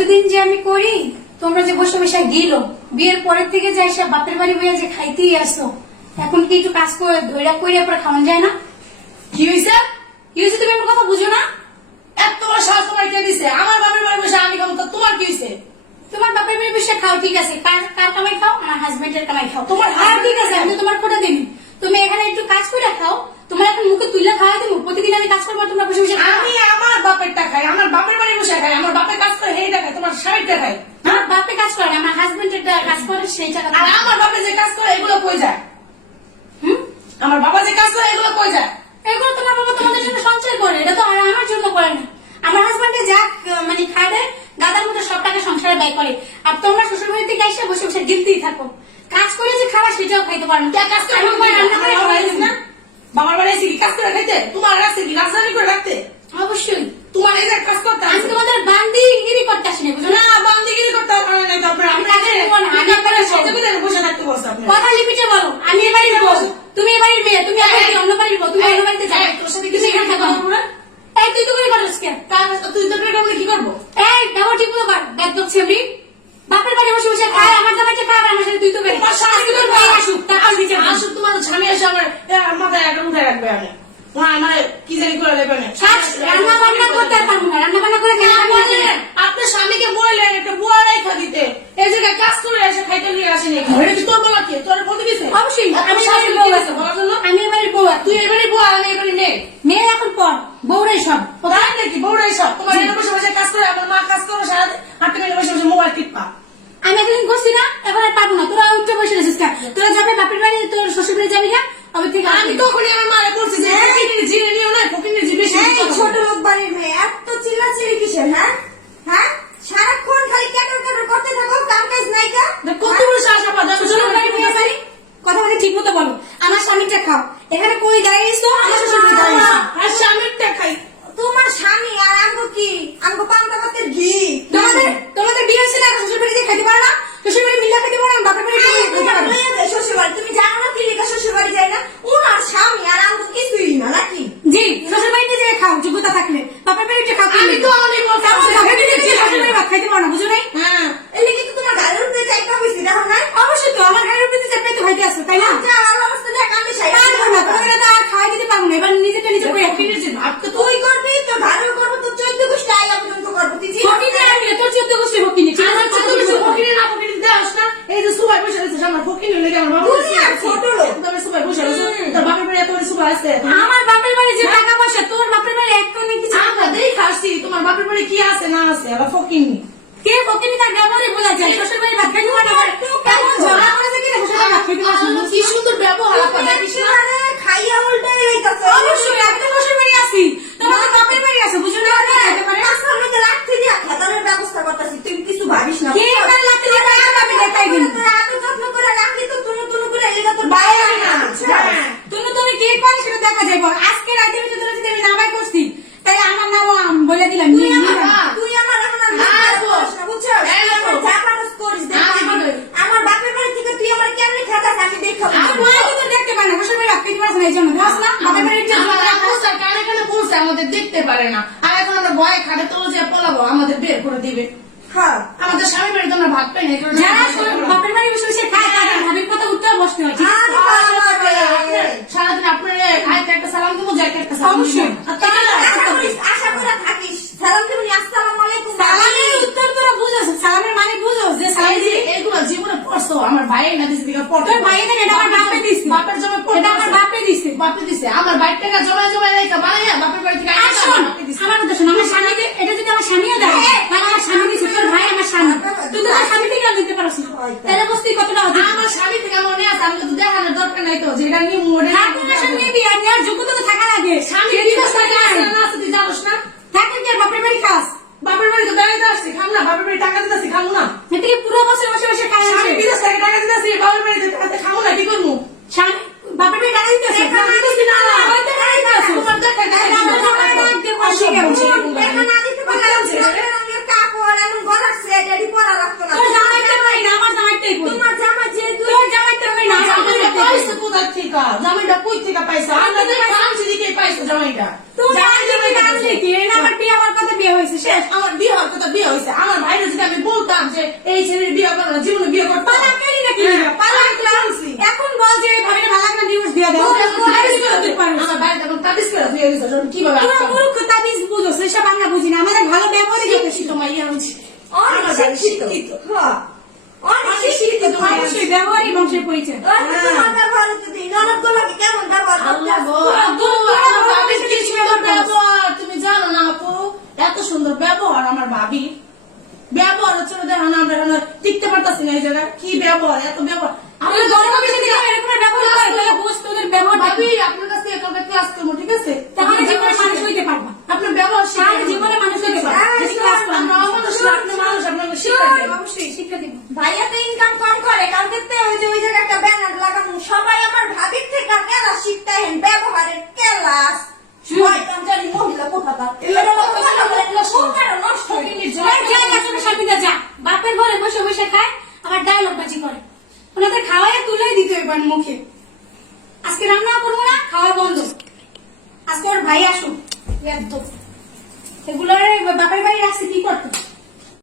প্রতিদিন যে আমি করি, তোমরা যে বসে বসে গিলো বিয়ের পরের থেকে যাই সব বাপের বাড়ি বইয়া যে খাইতেই আসো, এখন কি একটু কাজ করে ধৈর্য কইরা পরে খাওয়ান যায় না? কি হয়েছে? কি হয়েছে তুমি আমার কথা বুঝো না? এত বড় সাহস তোমার কে দিছে? আমার বাপের বাড়ি বসে আমি খাবো, তো তোমার কি হয়েছে? তোমার বাপের বাড়ি বসে খাও, ঠিক আছে, কার কার কামাই খাও? আমার হাজবেন্ডের কামাই খাও। তোমার আর ঠিক আছে, আমি তোমার কোটা দেবি, তুমি এখানে একটু কাজ করে খাও, তোমার এখন মুখে তুলে খাওয়া দেবো। প্রতিদিন আমি কাজ করবো, তোমরা বসে বসে খাও। আমি আমার বাপেরটা খাই, আমার বাপের বাড়ি বসে খাই, আমার বাপের কাজ করে সেইটা খাই, তোমার স্বামীরটা খাই। আমার বাপে কাজ করে না, আমার হাজবেন্ডের কাজ করে সেই টাকা। আর আমার বাপে যে কাজ করে এগুলো কই যায়? হুম, আমার বাবা যে কাজ করে এগুলো কই যায়? এগুলো তোমার বাবা তোমাদের জন্য সঞ্চয় করে, এটা তো আমার জন্য করে না। আমার হাজবেন্ডে যা মানে খায় দেয়, দাদার মতো সব টাকা সংসারে ব্যয় করে, আর তোমরা শ্বশুর বাড়ি থেকে এসে বসে বসে গিলতেই থাকো। কাজ করে যে খাওয়া সেটাও খাইতে পারো না। কাজ করে আমি তোমায় রান্না করে খাওয়াই দিই না। বাবার বাড়ি এসে কি কাজ করে খাইতে? তোমার রাখছে কি রাজধানী করে রাখতে? অবশ্যই তোমার এই যে কাজ করতে আমি আসে। তোমাদের বান্দিগিরি করতে আসিনি, বুঝো না? না, বান্দিগিরি করতে হবে না, তো আপনার আমি কাজে দেবো না, আমি আপনাকে সাথে করে বসে থাকতে বলছে আপনি। কথা লিপিটে বলো, আমি এ বাড়ির বউ, তুমি এ বাড়ির মেয়ে, তুমি অন্য বাড়ির বউ, তুমি অন্য বাড়িতে যাবে। তোর সাথে কিছু এখানে থাকবো না? এই তুই তো করে পারছিস কেন? তুই তো করে কি করবো? এই ব্যবহার ঠিক মতো কর, দেখ তো ছেবড়ি বাপের বাড়ি বসে বসে খায়, আমার জামাইকে খায়, আমার সাথে তুই তো করে। তোমার স্বামী তোর ভাই আসুক, তারপর নিচে বস। আসুক, তোমার স্বামী এসে আমার মাথায় একটা উঠে রাখবে। আমি আমার কি জানি করে নেবে না। রান্না বান্না করতে পারবো না, রান্না বান্না করে খেয়ে আমি বললেন, আপনার স্বামীকে বললেন একটা বুয়া রেখা দিতে, এই জায়গায় কাজ করে এসে খাইতে নিয়ে আসেনি। এটা কি তোর বলা কি? তোর বলতে দিছে? অবশ্যই আমি শাশুড়ি এবারের বউ কি আছে, দিছে বলার জন্য? আমি এবারের বউ আর তুই এবারে বুয়া, আমি এবারে মেয়ে। মেয়ে এখন পর, বউরাই সব। তাই নাকি? বউরাই সব। তোমার এখানে বসে বসে কাজ করে, আমার মা কাজ করে সারাদিন হাঁটতে গেলে বসে বসে মোবাইল টিপা। আমি এতদিন করছি না, এবার আর পারবো না। তোরা উঠে বসে রেছিস কেন? তোরা যাবে বাপের বাড়ি, তোর শ্বশুর বাড়ি যাবি না? আমি ঠিক আমি তখনই আমার মারে বলছি যে ফকিনের জিনে নিও না, ফকিনের জি বেশি এই কথা ছোট বলে। লোক বাড়ির মেয়ে এত চিল্লাচিল্লি কিসের? হ্যাঁ হ্যাঁ, সারাক্ষণ খালি ক্যাটর ক্যাটর করতে থাকো, কাম কাজ নাই কা? কত বড় সাহস আপনার? শ্বশুর বাড়ি মেয়ে বাড়ি কথা বলে ঠিক মতো বলো। আমার স্বামীটা খাও, এখানে কই দাঁড়িয়েছো? আমার শ্বশুর বাড়ি দাঁড়িয়েছো। আর স্বামীরটা খাই। তোমার স্বামী আর আমগো কি? আমগো পান্তা ভাতের ঘি। তোমাদের বিয়ে হয়েছে না, শ্বশুর বাড়িতে খেতে পারো না? শ্বশুর বাড়ি মিল্লা খেতে পারো না, বাপের বাড়ি এই খেতে তোমার পারো না? মেয়ে যায় শ্বশুর বাড়ি, তুমি জানো না কি লিখা শ্বশুর বাড়ি যায় না? ওনার স্বামী আর আমগো কিছুই না নাকি? জি, শ্বশুর বাড়িতে যে খাও যোগ্যতা থাকলে, বাপের বাড়িতে খাও। আমি তো অনেক বলছি, আমার বাপের বাড়িতে যে শ্বশুর বাড়ি ভাত খাইতে পারো না, বুঝো নাই? হ্যাঁ, এলে কিন্তু তোমার গায়ের উপরে চাইটা হয়েছে, দেখো না? অবশ্যই তো আমার ঘরের উপরে চেপে তো হইতে আসো, তাই না? যা আর অবস্থা দেখ, আমি সাইড পারবো না, তোমাকে তো আর খাওয়াই দিতে পারবো না, এবার নিজেটা নিজে করে ফকিনের জি ভাত তো তুই করবি, তোর ভালো করবো, তোর 14 গোষ্ঠী আইলা পর্যন্ত করবো, তুই চিনিস? ফকিনে আর মিলে তোর 14 গোষ্ঠী ফকিনে, ঠিক আমার আছে? ছোট কিছু ফকিনের না ফকিনের দেওয়াস না। এই যে সুবাই বসে রয়েছে, আমার ফকিনের লেগে আমার বাবা তুমি আর ছোট লোক। তুমি সুবাই বসে রয়েছে, তোর বাপের বাড়ি এত সুবাই আছে। আমার বাপের বাড়ি যে টাকা পয়সা, তোর বাপের বাড়ি এক কোণে কিছু না। আমরা দেখে আসছি তোমার বাপের বাড়ি কি আছে না আছে, আবার ফকিনি। কে ফকিনি তার ব্যবহারে বোঝা যায়। শ্বশুর বাড়ি ভাত খাইতে পারো না, কেমন ঝগড়া করেছে কিনা শ্বশুর বাড়ি ভাত খাইতে পারছো না? কি সুন্দর ব্যবহার আপনার, দেখিস না? একেবারে খাইয়া উল্টাই হইতাছে। অবশ্যই আমি তো শ্বশুর বাড়ি আছি, তোমার তো বাপের বাড়ি আছে, বুঝো না? খাইতে পারে। তার সামনে তো লাঠি দিয়া খাতারের ব্যবস্থা করতেছি, তুই কিছু ভাবিস না। কে এবার লাঠি দিয়ে পাইছো আমি দেখাই দিন। তোর আদর যত্ন করে রাখলি তো তুনু করে এলিগা তোর বাইরে না। হ্যাঁ। তুমি কে পারে সেটা দেখা যাবে। আজকে রাতে ভিতরে যদি আমি নামাই করছি, তাহলে আমার নাম বলে দিলাম। তুই আমার এখন আর বুঝছিস না, বুঝছিস? হ্যাঁ, তুই আমার যা পারস করিস, দেখ আমি বলি। আমার বাপের বাড়ি থেকে তুই আমার কেমনে খেতাস আমি দেখাবো। আর বলে তো দেখতে পারে না, শ্বশুর বাড়ি ভাত খাইতে পারছো না, এই জন্য বুঝছ না? বাপের বাড়ি একটু আমার আপুসা কার এখানে বলছে আমাদের দেখতে পারে না, আর এখন আমরা ভয় খাটে তো যে পলাবো, আমাদের বের করে দিবে। হ্যাঁ, আমাদের স্বামী বাড়িতে আমরা ভাত পাই না, এই কারণে যারা বাপের বাড়ি বসে বসে খায়, তাদের ভাবির কথা উঠতে বসতে হয়, ঠিক আছে? আর বাবা রে। সারাদিন আপনার খাইতে একটা সালাম দেবো, যাইতে একটা সালাম দেবো। অবশ্যই। আর তাহলে আশা করে থাকিস। সালাম দিবনি, আসসালামু আলাইকুম। সালামের উত্তর তোরা বুঝো, সালামের মানে বুঝো যে সালাম এই যে দিবি। এগুলো জীবনে পড়ছো, আমার ভাই না দিছে দিকে পড়তে। তোর ভাইয়ের এটা আমার বাপে দিছে। বাপের জমা এটা আমার বাপে দিছে। বাপে দিছে। আমার বাইর টাকা জমা জমা রেখে বানাইয়া বাপের বাড়ি থেকে আর আইসা শোন, বাপে দিছে। আমার কথা শোন, আমার স্বামীকে এটা যদি আমার স্বামীও দেয়, তাহলে আমার স্বামী দিছে, তোর ভাই আমার স্বামী। তুই তো তোর স্বামী থেকে দিতে পারছ না, তাহলে বুঝতে কতটা অধিক। আমার স্বামী থেকে মনে আছে, আমাকে তো দেখানোর দরকার নাই তো, যে এটা নিয়ে মোড়ে ঠাকুর আসন নিবি, আর নেওয়ার যোগ্যতা তো থাকা লাগে। স্বামী সে দিবস দিবস থাকে থাকে আছে না। না আছে তুই জানোস না? থাকে কি আর বাপের বাড়ি খাস? বাপের বাড়ি তো বেড়াইতে আসছি, খাম না? বাপের বাড়ি টাকা দিতেছি, খাম না? এদিকে পুরো বছর বসে বসে খায় স্বামী আসে। বিদেশ থেকে টাকা দিতেছি, বাপের বাড়িতে টাকাতে খামো না, কি করবো? স্বামী বাপের বাড়ি টাকা দিতেছে, টাকা দিতেছি না। ওই তো টাকা দিতেছে। তোমার দেখাই তাহলে আমার জামাই ডাক দিয়ে বসে গেছে। এখন না দিতে পারলে রঙের কাপড় এখন গলার সেট এডি পরা লাগতো না। তোর জামাইটা পাই না, আমার জামাইটাই পড়ি। তোমার জামা যে তুই তোর জামাইটা পাই না, আমার জামাইটা জামাইটাই পড়ি। পাইছো কোথা থেকে? জামাইটা কই থেকে পাইছো? আপনাদের ফ্রান্স দিকে পাইছো জামাইটা। তুই জামাইটা কি কাজ লিখি? এটা আমার বিয়ে হওয়ার কথা বিয়ে হয়েছে শেষ। আমার বিয়ে হওয়ার কথা বিয়ে হয়েছে, আমার ভাইরা যদি বলছিলাম যে এই ছেলের বিয়ে করো না, জীবনে বিয়ে করতে হবে। পালা কেলি নাকি পালা বলছি। এখন বল যে ভাবিরে ভালো লাগে না ডিভোর্স দিয়ে দাও আমার বাড়িতে এখন তাবিজ করে দিয়ে দিছো, কিভাবে তোরা আসছো? মূর্খ তাবিজ বুঝো সেসব আমরা বুঝি না আমাদের ভালো ব্যবহারে যথেষ্ট তোমার ইয়ে হচ্ছে অনেক শিক্ষিত হ্যাঁ অনেক শিক্ষিত তোমার অবশ্যই ব্যবহারই বংশের পরিচয় তোমার ব্যবহার তো দিই ননদ গুলোকে কেমন ব্যবহার আল্লাহ গো, করতে আপু, আমার ভাবির কি সুন্দর ব্যবহার, তুমি জানো না আপু, এত সুন্দর ব্যবহার আমার ভাবি। ব্যবহার হচ্ছে না, দেখো না আমরা এখন টিকতে পারতাছি না এই জায়গায়, কি ব্যবহার, এত ব্যবহার। আমরা গণমানুষের দিকে এরকম ব্যবহার করে তাহলে বুঝ তোদের ব্যবহার ভাবি আপনার কাছ থেকে কালকে ক্লাস করবো, ঠিক আছে? তাহলে জীবনে মানুষ হইতে পারবা আপনার ব্যবহার সারা শিখে জীবনে মানুষ হইতে পারবা হ্যাঁ, যদি ক্লাস করো। আমরা অমানুষ না, আপনি মানুষ, আপনাকে শিক্ষা দেন। অবশ্যই শিক্ষা দিব ভাইয়া তো ইনকাম কম করে কালকে তো ওই যে ওই জায়গায় একটা ব্যানার লাগানো সবাই আমার ভাবির থেকে কেলা শিখতে হেন ব্যবহারের ক্লাস শয়তান জানি মহিলা কোথাকার এটা নষ্ট হয়ে যা বাপের ঘরে বসে বসে খায় আবার ডায়লগ বাজি করে ওনাদের খাওয়াই তুলে দিতে এবার মুখে আজকে রান্না করবো না খাওয়া বন্ধ আজকে ওর ভাই আসুক একদম এগুলো বাপের বাড়ি রাখছে কি করতো